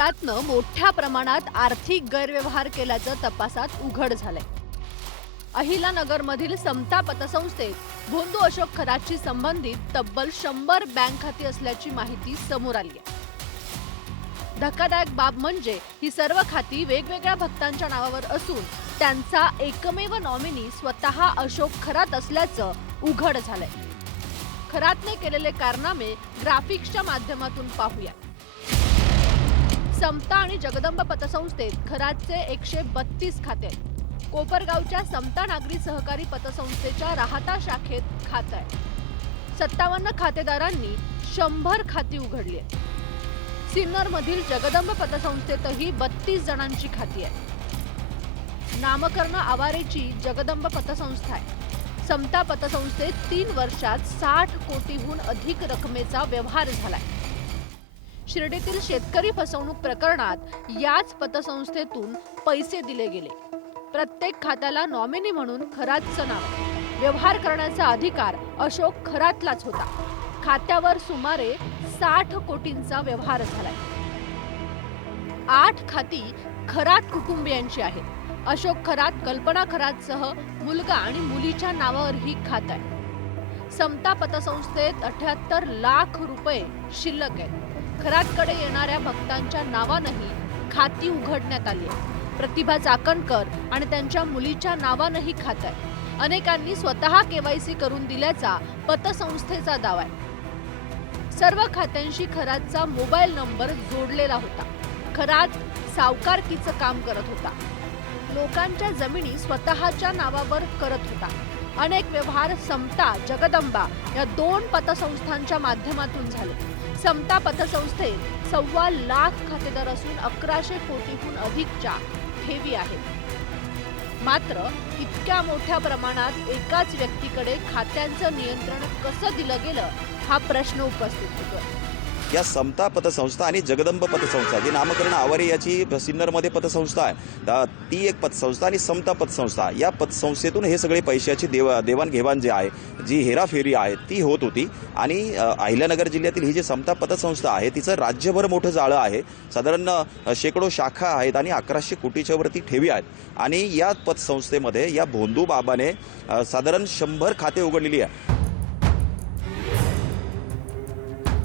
खरातनं मोठ्या प्रमाणात आर्थिक गैरव्यवहार केल्याचं तपासात उघड झालंय। अहिलानगरमधील समता पतसंस्थेत भोंदू अशोक खरातशी संबंधित तब्बल 100 बँक खाती असल्याची माहिती समोर आली आहे। धक्कादायक बाब म्हणजे ही सर्व खाती वेगवेगळ्या भक्तांच्या नावावर असून त्यांचा एकमेव नॉमिनी स्वतः अशोक खरात असल्याचं उघड झालंय। खरातने केलेले कारनामे ग्राफिक्सच्या माध्यमातून पाहूया। समता आणि जगदंब पतसंस्थेत खरातचे 132 खाते आहेत। कोपरगावच्या समता नागरी सहकारी पतसंस्थेच्या राहता शाखेत खातं आहे। 57 खातेदारांनी 100 खाती उघडली आहेत। सिन्नरमधील जगदंब पतसंस्थेतही 32 जणांची खाती आहेत। नामकर्ण आवारेची जगदंब पतसंस्था आहे। समता पतसंस्थेत 3 वर्षात 60 कोटीहून अधिक रकमेचा व्यवहार झालाय। शिर्डीतील शेतकरी फसवणूक प्रकरणात याच पतसंस्थेतून पैसे दिले गेले। प्रत्येक खात्याला नॉमिनी म्हणून खरातचं नाव, व्यवहार करण्याचा अधिकार अशोक खरातलाच होता। खात्यावर सुमारे 60 कोटींचा व्यवहार झालाय। 8 खाती खरात कुटुंबियांची आहेत। अशोक खरात, कल्पना खरातसह मुलगा आणि मुलीच्या नावावर ही खातं आहे। समता पतसंस्थेत 78 लाख रुपये शिल्लक आहेत। खरातकडे येणाऱ्या भक्तांच्या नावानंही खाती उघडण्यात आली आहेत। प्रतिभा चाकणकर आणि त्यांच्या मुलीच्या नावानंही खातं आहे। अनेकांनी स्वतः केवायसी करून दिल्याचा पतसंस्थेचा दावा आहे। सर्व खात्यांशी खरातचा मोबाईल नंबर जोडलेला होता। खरात सावकारकीचं काम करत होता। लोकांच्या जमिनी स्वतःच्या नावावर करत होता। अनेक व्यवहार समता, जगदंबा या 2 पतसंस्थांच्या माध्यमातून झाले। समता पतसंस्थेत 1.25 लाख खातेदार असून 1100 कोटीहून अधिकच्या ठेवी आहेत। मात्र इतक्या मोठ्या प्रमाणात एकाच व्यक्तीकडे खात्यांचं नियंत्रण कसं दिलं गेलं हा प्रश्न उपस्थित होतोय। या समता पतसंस्था आणि जगदंब पतसंस्था जी नामकरण आवारे याची सिन्नरमध्ये पतसंस्था आहे, ती एक पतसंस्था आणि समता पतसंस्था या पतसंस्थेतून हे सगळे पैशाची देवाणघेवाण जे आहे, जी हेराफेरी आहे ती होत होती। आणि अहिल्यानगर जिल्ह्यातील ही जी समता पतसंस्था आहे तिचं राज्यभर मोठं जाळं आहे। साधारण शेकडो शाखा आहेत आणि 1100 कोटीच्या वरती ठेवी आहेत। आणि या पतसंस्थेमध्ये या भोंदू बाबाने साधारण 100 खाते उघडलेली आहे।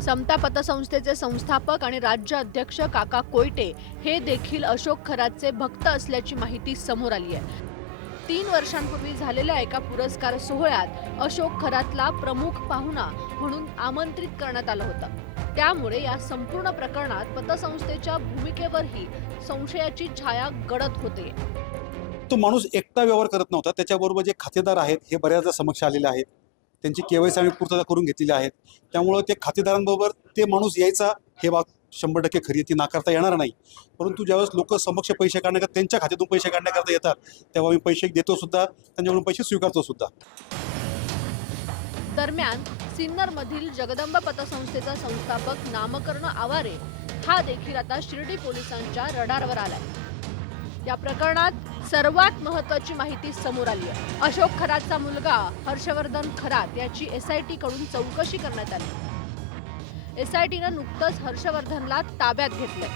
समता पतसंस्थेचे संस्थापक आणि राज्य अध्यक्ष काका कोयटे हे देखील अशोक खरातचे भक्त असल्याची माहिती समोर आली आहे। 3 वर्षांपूर्वी झालेल्या एका पुरस्कार सोहळ्यात अशोक खरातला प्रमुख पाहुणा म्हणून आमंत्रित करण्यात आलं होतं। त्यामुळे या संपूर्ण प्रकरणात पतसंस्थेच्या भूमिकेवरही संशयाची छाया गडद होते। तो माणूस एकटा व्यवहार करत नव्हता, त्याच्याबरोबर जे खातेदार आहेत हे बऱ्याचदा समक्ष आलेले आहेत। त्यांची केवायसी आम्ही पूर्तता करून घेतलेली आहेत। त्यामुळे ते खातेदारांबरोबर ते माणूस यायचा हे बाब 100% खरी, ती नाकारता येणार नाही। परंतु ज्यावेळेस लोक समक्ष पैसे काढण्याकरता त्यांच्या खात्यातून पैसे काढण्याकरता येतात तेव्हा आम्ही पैसे देतो सुद्धा, त्यांच्याकडून पैसे स्वीकारतो सुद्धा। दरम्यान सिन्नरमधील जगदंब पतसंस्थेचा संस्थापक नामकर्ण आवारे हा देखील आता शिर्डी पोलिसांच्या रडारवर आलाय। या प्रकरणात सर्वात महत्त्वाची माहिती समोर आली आहे। अशोक खरातचा मुलगा हर्षवर्धन खरात याची SIT कडून चौकशी करण्यात आली। SITनं नुकतंच हर्षवर्धनला ताब्यात घेतलंय।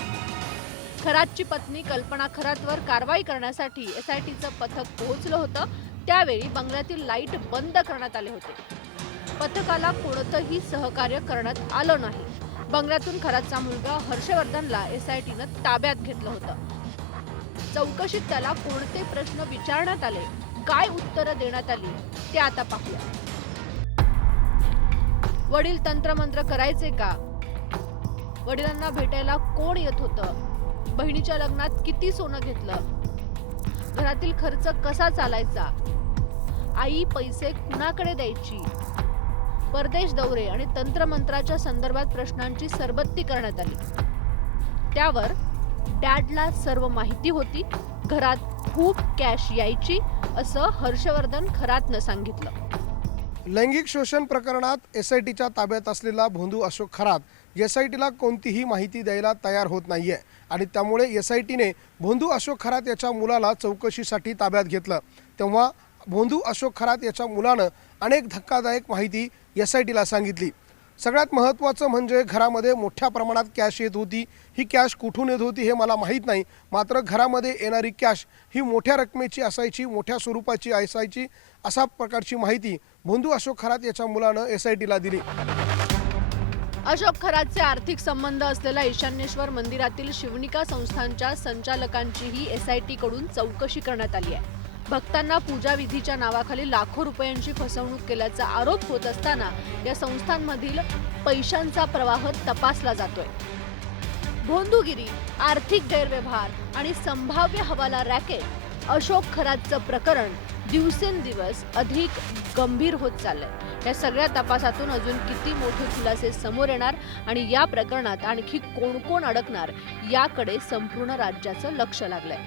खरातची पत्नी कल्पना खरातवर कारवाई करण्यासाठी SITचं पथक पोहोचलं होतं। त्यावेळी बंगल्यातील लाईट बंद करण्यात आले होते। पथकाला कोणतंही सहकार्य करण्यात आलं नाही। बंगल्यातून खरातचा मुलगा हर्षवर्धनला SITनं ताब्यात घेतलं होतं। चौकशीत त्याला कोणते प्रश्न विचारण्यात आले, काय उत्तरं देण्यात आली ते आता पाहूया। वडील तंत्रमंत्र करायचे का? वडिलांना भेटायला कोण येत होतं? बहिणीच्या लग्नात किती सोनं घेतलं? घरातील खर्च कसा चालायचा? आई पैसे कुणाकडे द्यायची? परदेश दौरे आणि तंत्रमंत्राच्या संदर्भात प्रश्नांची सरबत्ती करण्यात आली। त्यावर डॅडला सर्व माहिती होती, घरात खूप कॅश यायची असं हर्षवर्धन खरातनं सांगितलं। लैंगिक शोषण प्रकरणात SITच्या ताब्यात असलेला भोंदू अशोक खरात SITला कोणतीही माहिती द्यायला तयार होत नाहीये आणि त्यामुळे SITने भोंदू अशोक खरात याच्या मुलाला चौकशीसाठी ताब्यात घेतलं। तेव्हा भोंदू अशोक खरात याच्या मुलानं अनेक धक्कादायक माहिती SITला सांगितली। सगळ्यात महत्त्वाचं म्हणजे घरामध्ये मोठ्या प्रमाणात कॅश येत होती. ही कॅश कुठून येत होती हे मला माहीत नाही, मात्र घरामध्ये येणारी कॅश ही मोठ्या रकमेची असायची, मोठ्या स्वरूपाची असायची, अशा प्रकारची माहिती भोंदू अशोक खरात याच्या मुलानं SITला दिली. अशोक खरातचे आर्थिक संबंध असलेल्या ईशान्येश्वर मंदिरातील शिवनिका संस्थांच्या संचालकांचीही SIT कडून चौकशी करण्यात आली आहे. भक्तांना पूजा विधीच्या नावाखाली लाखो रुपयांची फसवणूक केल्याचा आरोप होत असताना या संस्थांमधील पैशांचा प्रवाह तपासला जातोय. भोंदूगिरी, आर्थिक गैरव्यवहार आणि संभाव्य हवाला रॅकेट, अशोक खरातचं प्रकरण दिवसेंदिवस अधिक गंभीर होत चाललंय. या सगळ्या तपासातून अजून किती मोठे खुलासे समोर येणार आणि या प्रकरणात आणखी कोण कोण अडकणार याकडे संपूर्ण राज्याचं लक्ष लागलंय.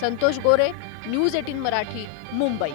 संतोष गोरे, न्यूज 18 मराठी, मुंबई.